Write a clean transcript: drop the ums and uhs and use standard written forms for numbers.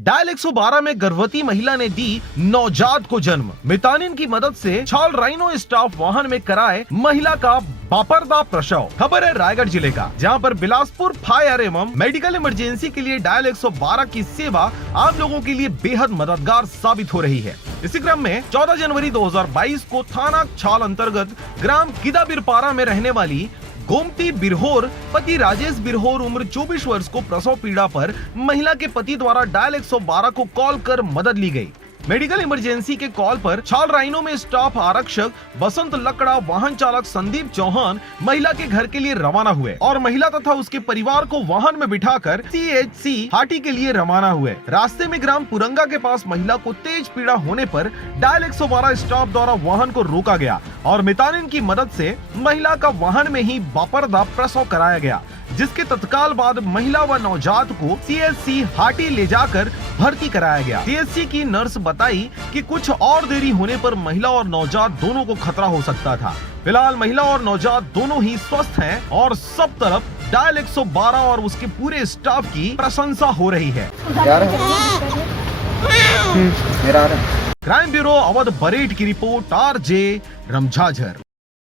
Dial 112 में गर्भवती महिला ने दी नवजात को जन्म। मितानिन की मदद से छाल राइनो स्टाफ वाहन में कराए महिला का बापरदा प्रसव। खबर है रायगढ़ जिले का, जहां पर बिलासपुर फायर एवं मेडिकल इमरजेंसी के लिए डायल 112 की सेवा आम लोगों के लिए बेहद मददगार साबित हो रही है। इसी क्रम में 14 जनवरी 2022 को थाना छाल अंतर्गत ग्राम किदाबिरपारा में रहने वाली गोमती बिरहोर पति राजेश बिरहोर उम्र 24 वर्ष को प्रसव पीड़ा पर महिला के पति द्वारा डायल 112 को कॉल कर मदद ली गई। मेडिकल इमरजेंसी के कॉल पर छाल राइनो में स्टाफ आरक्षक बसंत लकड़ा, वाहन चालक संदीप चौहान महिला के घर के लिए रवाना हुए और महिला तथा उसके परिवार को वाहन में बिठाकर CHC हाटी के लिए रवाना हुए। रास्ते में ग्राम पुरंगा के पास महिला को तेज पीड़ा होने पर डायल 112 स्टाफ द्वारा वाहन को रोका गया और मितानिन की मदद से महिला का वाहन में ही बापरदा प्रसव कराया गया, जिसके तत्काल बाद महिला व नवजात को CHC हाटी ले जाकर भर्ती कराया गया। CHC की नर्स बताई कि कुछ और देरी होने पर महिला और नवजात दोनों को खतरा हो सकता था। फिलहाल महिला और नवजात दोनों ही स्वस्थ हैं और सब तरफ डायल 112 और उसके पूरे स्टाफ की प्रशंसा हो रही है। क्राइम ब्यूरो अवध बरेट की रिपोर्ट, RJ रमझाझर।